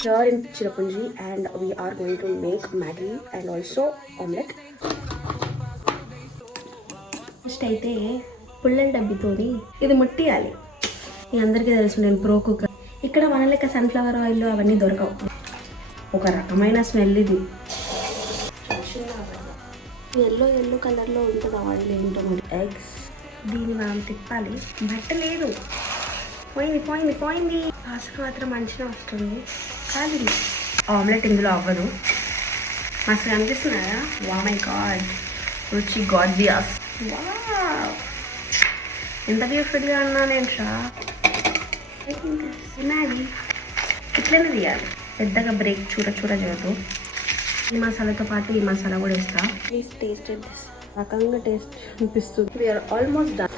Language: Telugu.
here in Chirapunji and we are going to make Maggi and also omelette. First అయితే పుల్లల డబ్బితోని ఇది ముట్టియాలి. మీ అందరికీ తెలుసు నేను ప్రో కుక్కర్. ఇక్కడ మన లెక్క సన్ఫ్లవర్ ఆయిల్ అవన్నీ దొరకవు. ఒక రకమైన స్మెల్ ఇది. ఎల్లో కలర్లో ఉంటుంది ఆయిల్ ఏంటో మరి. ఎగ్స్ దీన్ని మనం తిప్పాలి. బట్ట లేదు, పోయింది. పాసుకు మాత్రం మంచిగా వస్తుంది. కాదు ఆమ్లెట్ ఇందులో అవ్వదు. మస్తు అనిపిస్తున్నాయా? వా మై గాడ్, రుచి గార్జియస్. వావ్, ఎంత బ్యూటిఫుల్గా ఉన్నా నేను తినాలి. ఇట్లనే తీయాలి, పెద్దగా బ్రేక్ చూడదు. ఈ మసాలాతో పాటు ఈ మసాలా కూడా వేస్తా. Please taste this. రకంగా టేస్ట్ అనిపిస్తుంది. We are almost done.